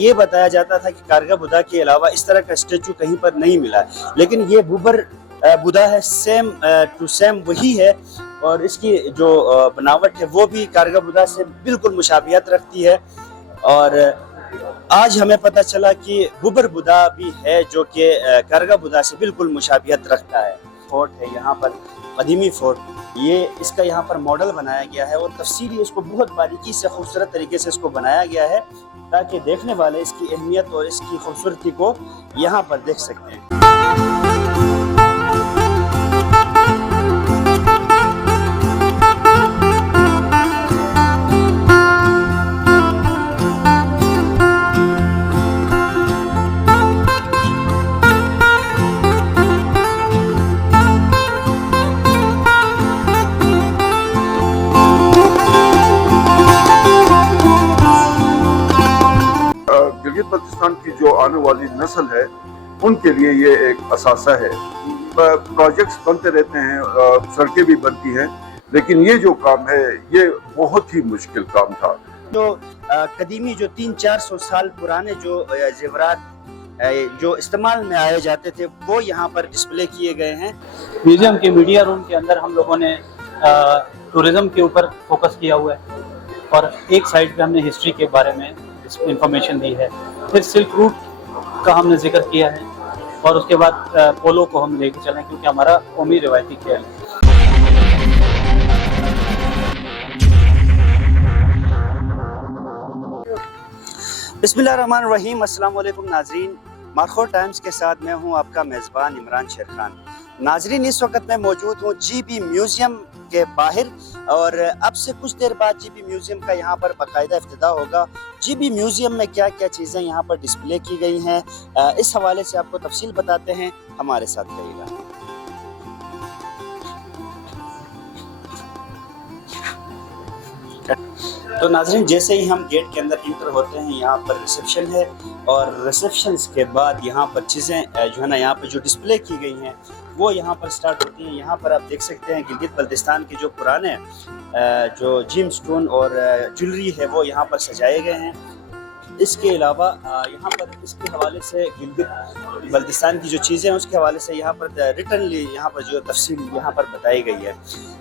یہ بتایا جاتا تھا کہ کارگا بدھا کے علاوہ اس طرح کا اسٹیچو کہیں پر نہیں ملا، لیکن یہ بھوبر بدھا ہے، سیم ٹو سیم وہی ہے، اور اس کی جو بناوٹ ہے وہ بھی کارگا بدھا سے بالکل مشابہت رکھتی ہے۔ اور آج ہمیں پتہ چلا کہ بھوبر بدھا بھی ہے جو کہ کارگا بدھا سے بالکل مشابہت رکھتا ہے۔ فورٹ ہے یہاں پر، قدیمی فورٹ، یہ اس کا یہاں پر ماڈل بنایا گیا ہے، اور تفصیلی اس کو بہت باریکی سے خوبصورت طریقے سے اس کو بنایا گیا ہے تاکہ دیکھنے والے اس کی اہمیت اور اس کی خوبصورتی کو یہاں پر دیکھ سکتے ہیں۔ گلگت بلتستان کی جو آنے والی نسل ہے ان کے لیے یہ ایک اثاثہ ہے۔ پروجیکٹس بنتے رہتے ہیں، سڑکیں بھی بنتی ہیں، لیکن یہ جو کام ہے یہ بہت ہی مشکل کام تھا۔ جو قدیمی جو 300-400 سال پرانے جو زیورات جو استعمال میں آئے جاتے تھے وہ یہاں پر ڈسپلے کیے گئے ہیں۔ میوزیم کے میڈیا روم کے اندر ہم لوگوں نے ٹورزم کے اوپر فوکس کیا ہوا ہے، اور ایک سائڈ پہ ہم نے ہسٹری کے بارے میں انفارمیشن دی ہے، پھر سلک روٹ کا ہم نے ذکر کیا ہے، اور اس کے بعد پولو کو ہم لے کے چلیں کیونکہ ہمارا قومی روایتی کھیل ہے۔ بسم اللہ الرحمن الرحیم، السلام علیکم ناظرین، مارخور ٹائمز کے ساتھ میں ہوں آپ کا میزبان عمران شیر خان۔ ناظرین، اس وقت میں موجود ہوں جی بی میوزیم کے باہر، اور اب سے کچھ دیر بعد جی بی میوزیم کا یہاں پر باقاعدہ افتتاح ہوگا۔ جی بی میوزیم میں کیا کیا چیزیں یہاں پر ڈسپلے کی گئی ہیں، اس حوالے سے آپ کو تفصیل بتاتے ہیں، ہمارے ساتھ رہیے گا۔ تو ناظرین، جیسے ہی ہم گیٹ کے اندر انٹر ہوتے ہیں یہاں پر ریسیپشن ہے، اور ریسیپشنز کے بعد یہاں پر چیزیں جو ہے نا یہاں پر جو ڈسپلے کی گئی ہیں وہ یہاں پر سٹارٹ ہوتی ہیں۔ یہاں پر آپ دیکھ سکتے ہیں گلگت بلتستان کے جو پرانے جو جیم سٹون اور جولری ہے وہ یہاں پر سجائے گئے ہیں۔ اس کے علاوہ یہاں پر اس کے حوالے سے گلگت بلتستان کی جو چیزیں ہیں اس کے حوالے سے یہاں پر ریٹنلی یہاں پر جو تفصیل یہاں پر بتائی گئی ہے۔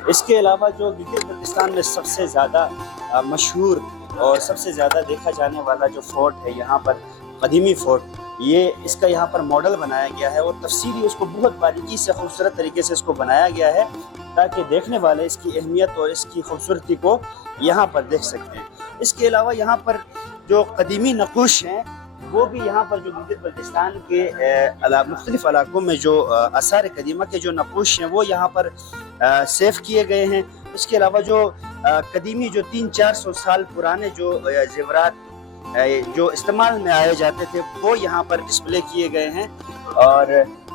اس کے علاوہ جو گلگت بلتستان میں سب سے زیادہ مشہور اور سب سے زیادہ دیکھا جانے والا جو فورٹ ہے یہاں پر، قدیمی فورٹ، یہ اس کا یہاں پر ماڈل بنایا گیا ہے، اور تفصیلی اس کو بہت باریکی سے خوبصورت طریقے سے اس کو بنایا گیا ہے تاکہ دیکھنے والے اس کی اہمیت اور اس کی خوبصورتی کو یہاں پر دیکھ سکتے ہیں۔ اس کے علاوہ یہاں پر جو قدیمی نقوش ہیں وہ بھی یہاں پر جو گلگت بلتستان کے مختلف علاقوں میں جو آثار قدیمہ کے جو نقوش ہیں وہ یہاں پر سیو کیے گئے ہیں۔ اس کے علاوہ جو قدیمی جو 300-400 سال پرانے جو زیورات جو استعمال میں آئے جاتے تھے وہ یہاں پر ڈسپلے کیے گئے ہیں، اور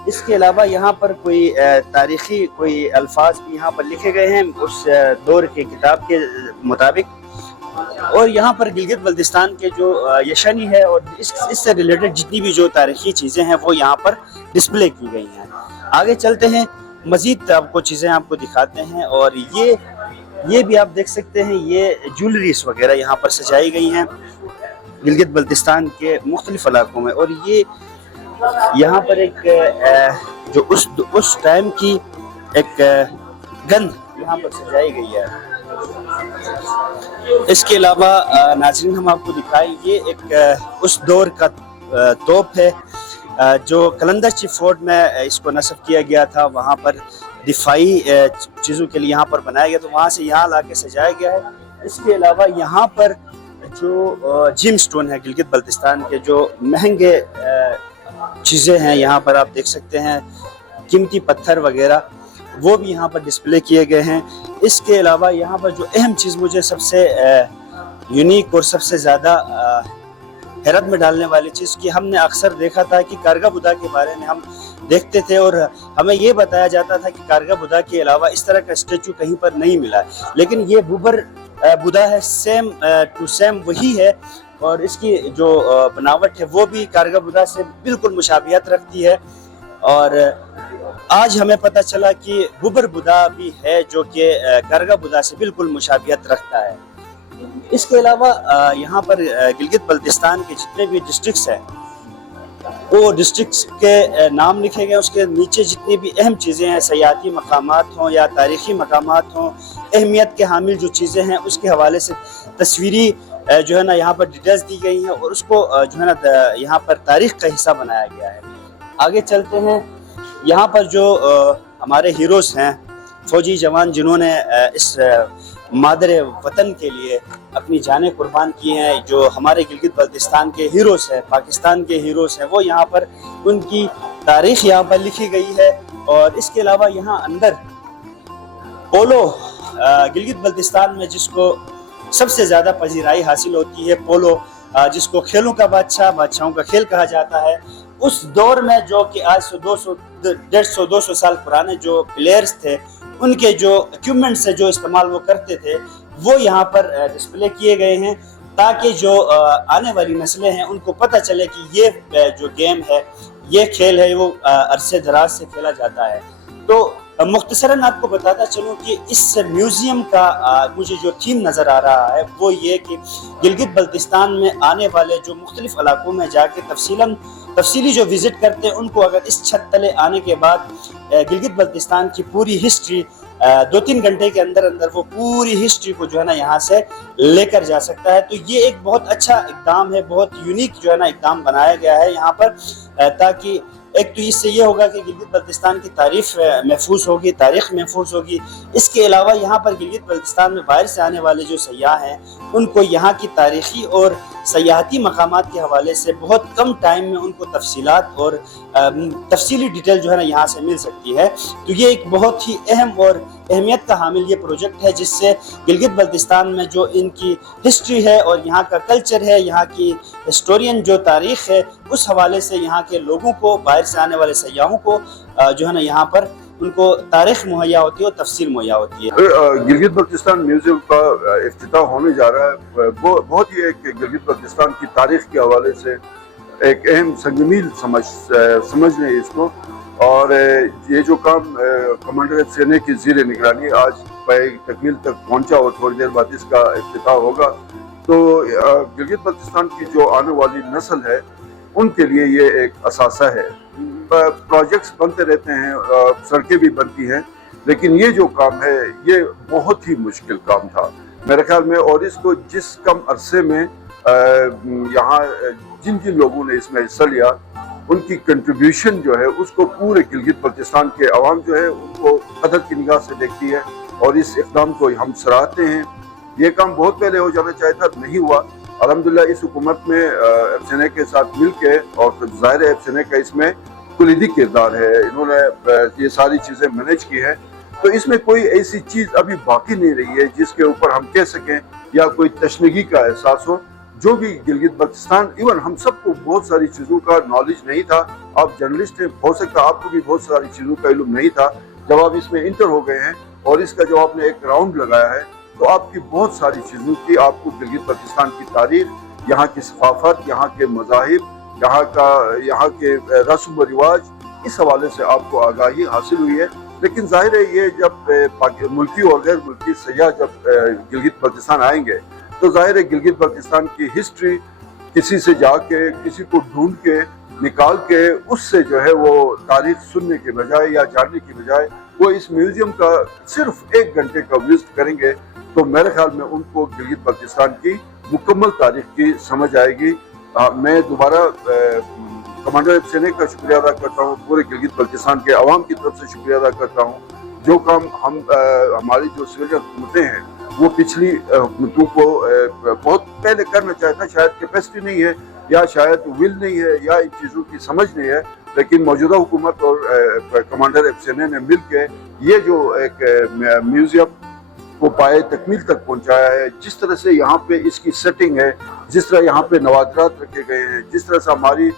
اس کے علاوہ یہاں پر کوئی تاریخی کوئی الفاظ بھی یہاں پر لکھے گئے ہیں اس دور کے کتاب کے مطابق، اور یہاں پر گلگت بلتستان کے جو یشنی ہے اور اس سے ریلیٹڈ جتنی بھی جو تاریخی چیزیں ہیں وہ یہاں پر ڈسپلے کی گئی ہیں۔ آگے چلتے ہیں، مزید آپ کو چیزیں آپ کو دکھاتے ہیں، اور یہ بھی آپ دیکھ سکتے ہیں، یہ جولریز وغیرہ یہاں پر سجائی گئی ہیں گلگت بلتستان کے مختلف علاقوں میں، اور یہ یہاں پر ایک جو اس ٹائم کی ایک گن یہاں پر سجائی گئی ہے۔ اس کے علاوہ ناظرین ہم آپ کو دکھائیں، یہ ایک اس دور کا توپ ہے جو قلندر چی فورٹ میں اس کو نصب کیا گیا تھا، وہاں پر دفاعی چیزوں کے لیے یہاں پر بنایا گیا، تو وہاں سے یہاں لا کے سجایا گیا ہے۔ اس کے علاوہ یہاں پر جو جیم سٹون ہے گلگت بلتستان کے جو مہنگے چیزیں ہیں یہاں پر آپ دیکھ سکتے ہیں، قیمتی پتھر وغیرہ وہ بھی یہاں پر ڈسپلے کیے گئے ہیں۔ اس کے علاوہ یہاں پر جو اہم چیز مجھے سب سے یونیک اور سب سے زیادہ حیرت میں ڈالنے والی چیز کہ ہم نے اکثر دیکھا تھا کہ کارگا بدھا کے بارے میں ہم دیکھتے تھے اور ہمیں یہ بتایا جاتا تھا کہ کارگا بدھا کے علاوہ اس طرح کا اسٹیچو کہیں پر نہیں ملا، لیکن یہ بھوبر بدھا ہے، سیم ٹو سیم وہی ہے، اور اس کی جو بناوٹ ہے وہ بھی کارگا بدھا سے بالکل مشابہت رکھتی ہے۔ اور آج ہمیں پتہ چلا کہ بھوبر بدھا بھی ہے جو کہ کارگا بدھا سے بالکل مشابہت رکھتا ہے۔ اس کے علاوہ یہاں پر گلگت بلتستان کے جتنے بھی ڈسٹرکٹس ہیں وہ ڈسٹرکٹس کے نام لکھے گئے، اس کے نیچے جتنی بھی اہم چیزیں ہیں، سیاحتی مقامات ہوں یا تاریخی مقامات ہوں، اہمیت کے حامل جو چیزیں ہیں اس کے حوالے سے تصویری جو ہے نا یہاں پر ڈیٹیلز دی گئی ہیں اور اس کو جو ہے نا یہاں پر تاریخ کا حصہ بنایا گیا ہے۔ آگے چلتے ہیں، یہاں پر جو ہمارے ہیروز ہیں، فوجی جوان جنہوں نے اس مادر وطن کے لیے اپنی جانیں قربان کی ہیں، جو ہمارے گلگت بلتستان کے ہیروز ہیں، پاکستان کے ہیروز ہیں، وہ یہاں پر ان کی تاریخ یہاں پر لکھی گئی ہے۔ اور اس کے علاوہ یہاں اندر پولو گلگت بلتستان میں جس کو سب سے زیادہ پذیرائی حاصل ہوتی ہے، پولو جس کو کھیلوں کا بادشاہ، بادشاہوں کا کھیل کہا جاتا ہے، اس دور میں جو کہ آج سے 150-200 سال پرانے جو پلیئرز تھے ان کے جو ایکوپمنٹس جو استعمال وہ کرتے تھے وہ یہاں پر ڈسپلے کیے گئے ہیں، تاکہ جو آنے والی نسلیں ہیں ان کو پتہ چلے کہ یہ جو گیم ہے، یہ کھیل ہے، وہ عرصے دراز سے کھیلا جاتا ہے۔ تو مختصراً آپ کو بتاتا چلوں کہ اس میوزیم کا مجھے جو تھیم نظر آ رہا ہے وہ یہ کہ گلگت بلتستان میں آنے والے جو مختلف علاقوں میں جا کے تفصیلی جو وزٹ کرتے ہیں ان کو اگر اس چھت تلے آنے کے بعد گلگت بلتستان کی پوری ہسٹری 2-3 گھنٹے کے اندر وہ پوری ہسٹری کو جو ہے نا یہاں سے لے کر جا سکتا ہے۔ تو یہ ایک بہت اچھا اقدام ہے، بہت یونیک جو ہے نا اقدام بنایا گیا ہے یہاں پر، تاکہ ایک تو اس سے یہ ہوگا کہ گلگت بلتستان کی تاریخ محفوظ ہوگی۔ اس کے علاوہ یہاں پر گلگت بلتستان میں باہر سے آنے والے جو سیاح ہیں ان کو یہاں کی تاریخی اور سیاحتی مقامات کے حوالے سے بہت کم ٹائم میں ان کو تفصیلات اور تفصیلی ڈیٹیل جو ہے نا یہاں سے مل سکتی ہے۔ تو یہ ایک بہت ہی اہم اور اہمیت کا حامل یہ پروجیکٹ ہے، جس سے گلگت بلتستان میں جو ان کی ہسٹری ہے اور یہاں کا کلچر ہے، یہاں کی ہسٹورین جو تاریخ ہے، اس حوالے سے یہاں کے لوگوں کو، باہر سے آنے والے سیاحوں کو جو ہے نا یہاں پر ان کو تاریخ مہیا ہوتی ہے اور تفصیل مہیا ہوتی ہے۔ گلگت بلتستان میوزیم کا افتتاح ہونے جا رہا ہے، بہت ہی ایک گلگت بلتستان کی تاریخ کے حوالے سے ایک اہم سنگ میل سمجھ لیں اس کو، اور یہ جو کام کمانڈر FCNA کی زیر نگرانی آج تکمیل تک پہنچا اور تھوڑی دیر بعد اس کا افتتاح ہوگا۔ تو گلگت بلتستان کی جو آنے والی نسل ہے ان کے لیے یہ ایک اثاثہ ہے۔ پروجیکٹس بنتے رہتے ہیں، سڑکیں بھی بنتی ہیں، لیکن یہ جو کام ہے یہ بہت ہی مشکل کام تھا میرے خیال میں، اور اس کو جس کم عرصے میں یہاں جن لوگوں نے اس میں حصہ لیا ان کی کنٹریبیوشن جو ہے اس کو پورے گلگت بلتستان کے عوام جو ہے ان کو قدر کی نگاہ سے دیکھتی ہے، اور اس اقدام کو ہم سراہتے ہیں۔ یہ کام بہت پہلے ہو جانا چاہیے تھا، نہیں ہوا۔ الحمدللہ اس حکومت میں FCNA کے ساتھ مل کے، اور ظاہر ہے FCNA کا اس میں کلیدی کردار ہے، انہوں نے یہ ساری چیزیں مینیج کی ہے، تو اس میں کوئی ایسی چیز ابھی باقی نہیں رہی ہے جس کے اوپر ہم کہہ سکیں یا کوئی تشنگی کا احساس ہو۔ جو بھی گلگت بلتستان، ایون ہم سب کو بہت ساری چیزوں کا نالج نہیں تھا، آپ جرنلسٹ ہیں، ہو سکتا آپ کو بھی بہت ساری چیزوں کا علم نہیں تھا، جب آپ اس میں انٹر ہو گئے ہیں اور اس کا جب آپ نے ایک راؤنڈ لگایا ہے تو آپ کی بہت ساری چیزوں کی، آپ کو گلگت بلتستان کی تاریخ، یہاں کی ثقافت، یہاں کے مذاہب، یہاں کے رسم و رواج، اس حوالے سے آپ کو آگاہی حاصل ہوئی ہے۔ لیکن ظاہر ہے یہ جب ملکی اور غیر ملکی سیاح جب گلگت بلتستان آئیں گے تو ظاہر ہے گلگت بلتستان کی ہسٹری کسی سے جا کے، کسی کو ڈھونڈ کے نکال کے، اس سے جو ہے وہ تاریخ سننے کے بجائے یا جاننے کی بجائے وہ اس میوزیم کا صرف 1 گھنٹے کا وزٹ کریں گے تو میرے خیال میں ان کو گلگت بلتستان کی مکمل تاریخ کی سمجھ آئے گی۔ میں دوبارہ کمانڈر FCNA کا شکریہ ادا کرتا ہوں، پورے گلگت بلتستان کے عوام کی طرف سے شکریہ ادا کرتا ہوں۔ جو کام ہماری جو سویلین حکومتیں ہیں وہ پچھلی حکومتوں کو بہت پہلے کرنا چاہتا، شاید کیپیسٹی نہیں ہے یا شاید ول نہیں ہے یا ان چیزوں کی سمجھ نہیں ہے، لیکن موجودہ حکومت اور کمانڈر FCNA نے مل کے یہ جو ایک میوزیم کو پائے تکمیل تک پہنچایا ہے، جس طرح سے یہاں پہ اس کی سیٹنگ ہے، جس طرح یہاں پہ نوادرات رکھے گئے ہیں، جس طرح سے ہماری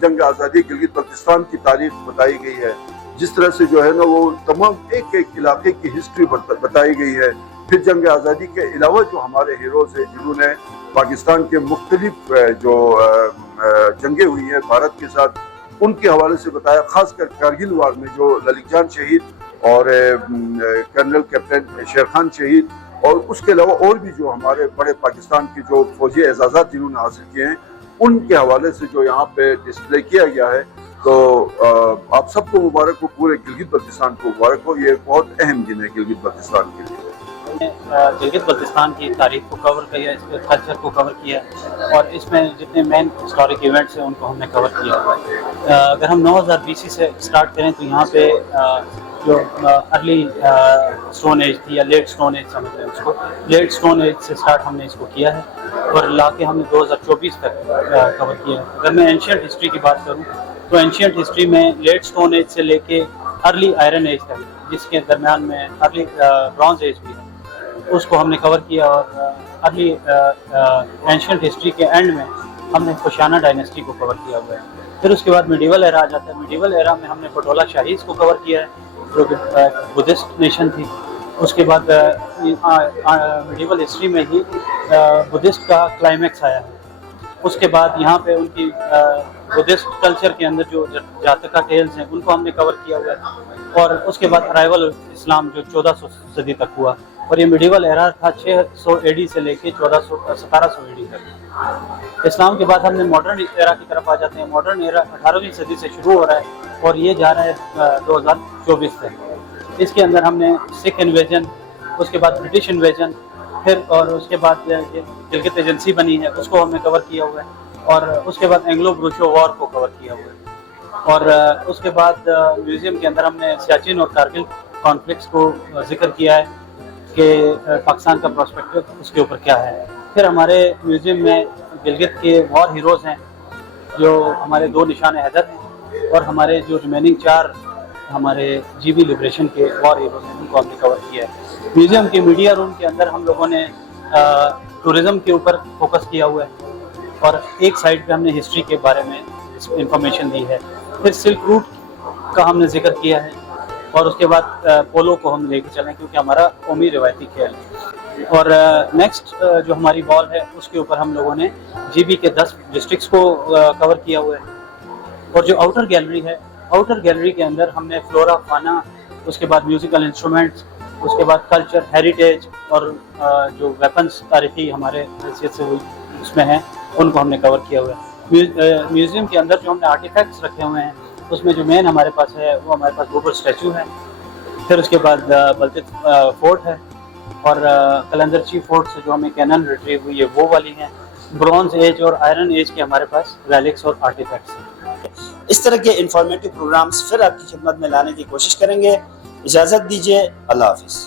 جنگ آزادی گلگت بلتستان کی تاریخ بتائی گئی ہے، جس طرح سے جو ہے نا وہ تمام ایک علاقے کی ہسٹری بتائی گئی ہے، پھر جنگ آزادی کے علاوہ جو ہمارے ہیروز ہیں جنہوں نے پاکستان کے مختلف جو جنگیں ہوئی ہیں بھارت کے ساتھ ان کے حوالے سے بتایا، خاص کر کارگل وار میں جو للک جان شہید اور کرنل کیپٹن شیر خان شہید، اور اس کے علاوہ اور بھی جو ہمارے بڑے پاکستان کے جو فوجی اعزازات جنہوں نے حاصل کیے ہیں ان کے حوالے سے جو یہاں پہ ڈسپلے کیا گیا ہے، تو آپ سب کو مبارک ہو، پورے گلگت بلتستان کو مبارک ہو. یہ بہت اہم دن ہے گلگت بلتستان کے لیے. گلگت بلتستان کی تاریخ کو کور کیا، اس کے کلچر کو کور کیا، اور اس میں جتنے مین ہسٹورک ایونٹس ہیں ان کو ہم نے کور کیا ہوا ہے. اگر ہم 9000 BC سے اسٹارٹ کریں تو یہاں پہ جو ارلی اسٹون ایج تھی یا لیٹ اسٹون ایج سمجھ لیں اس کو، لیٹ اسٹون ایج سے اسٹارٹ ہم نے اس کو کیا ہے اور لا کے ہم نے 2024 تک کور کیا ہے. اگر میں اینشینٹ ہسٹری کی بات کروں تو اینشینٹ ہسٹری میں لیٹ اسٹون ایج سے لے کے ارلی آئرن ایج تک، جس کے درمیان میں ارلی برونز ایج بھی ہے، اس کو ہم نے کور کیا. اور ارلی اینشینٹ ہسٹری کے اینڈ میں ہم نے کوشانہ ڈائنیسٹی کو کور کیا ہوا ہے. پھر اس کے بعد میڈیول ایرا آ جاتا ہے. میڈیول ایرا میں ہم نے پٹولا شاہیز کو کور کیا ہے جو کہ بدھسٹ نیشن تھی. اس کے بعد میڈیول ہسٹری میں ہی بدھسٹ کا کلائمیکس آیا ہے. اس کے بعد یہاں پہ ان کی بدھسٹ کلچر کے اندر جو جاتکا ٹیلز ہیں ان کو ہم نے کور کیا ہوا ہے. اور اس کے بعد ارائیول اسلام جو 1400 صدی تک ہوا، اور یہ میڈیول ایرا تھا 600 AD سے لے کے 1700 AD تک. اسلام کے بعد ہم نے ماڈرن ایرا کی طرف آ جاتے ہیں. ماڈرن ایرا 18ویں صدی سے شروع ہو رہا ہے اور یہ جا رہا ہے 2024 تک. اس کے اندر ہم نے سکھ انویژن، اس کے بعد برٹش انویژن، پھر اور اس کے بعد گلگت ایجنسی بنی ہے اس کو ہم نے کور کیا ہوا ہے. اور اس کے بعد اینگلو بروشو وار کو کور کیا ہوا ہے. اور اس کے بعد میوزیم کے اندر ہم نے سیاچن اور کارگل کانفلکٹس کو ذکر کیا ہے کہ پاکستان کا پراسپیکٹو اس کے اوپر کیا ہے. پھر ہمارے میوزیم میں گلگت کے وار ہیروز ہیں جو ہمارے 2 نشان حیدر ہیں، اور ہمارے جو ریمیننگ 4 ہمارے GB لبریشن کے وار ہیروز ہیں ان کو ہم نے کور کیا ہے. میوزیم کے میڈیا روم کے اندر ہم لوگوں نے ٹورزم کے اوپر فوکس کیا ہوا ہے، اور ایک سائڈ پہ ہم نے ہسٹری کے بارے میں انفارمیشن دی ہے. پھر سلک روٹ کا ہم نے ذکر کیا ہے، اور اس کے بعد پولو کو ہم لے کے چلیں کیونکہ ہمارا قومی روایتی کھیل ہے. اور نیکسٹ جو ہماری بال ہے اس کے اوپر ہم لوگوں نے GB کے 10 ڈسٹرکٹس کو کور کیا ہوا ہے. اور جو آؤٹر گیلری ہے، آؤٹر گیلری کے اندر ہم نے فلورا فانا، اس کے بعد میوزیکل انسٹرومنٹس، اس کے بعد کلچر، ہیریٹیج، اور جو ویپنس تاریخی ہمارے حیثیت سے اس میں ہیں ان کو ہم نے کور کیا ہوا ہے. میوزیم کے اندر جو ہم نے آرٹیفیکٹس رکھے ہوئے ہیں اس میں جو مین ہمارے پاس ہے وہ ہمارے پاس گوبر اسٹیچو ہے. پھر اس کے بعد بلتت فورٹ ہے، اور کلندرچی فورٹ سے جو ہمیں کینن ریٹریو ہوئی ہے وہ والی ہیں. برونز ایج اور آئرن ایج کے ہمارے پاس ریلکس اور آرٹیفیکٹس ہیں. اس طرح کے انفارمیٹو پروگرامز پھر آپ کی خدمت میں لانے کی کوشش کریں گے. اجازت دیجیے، اللہ حافظ.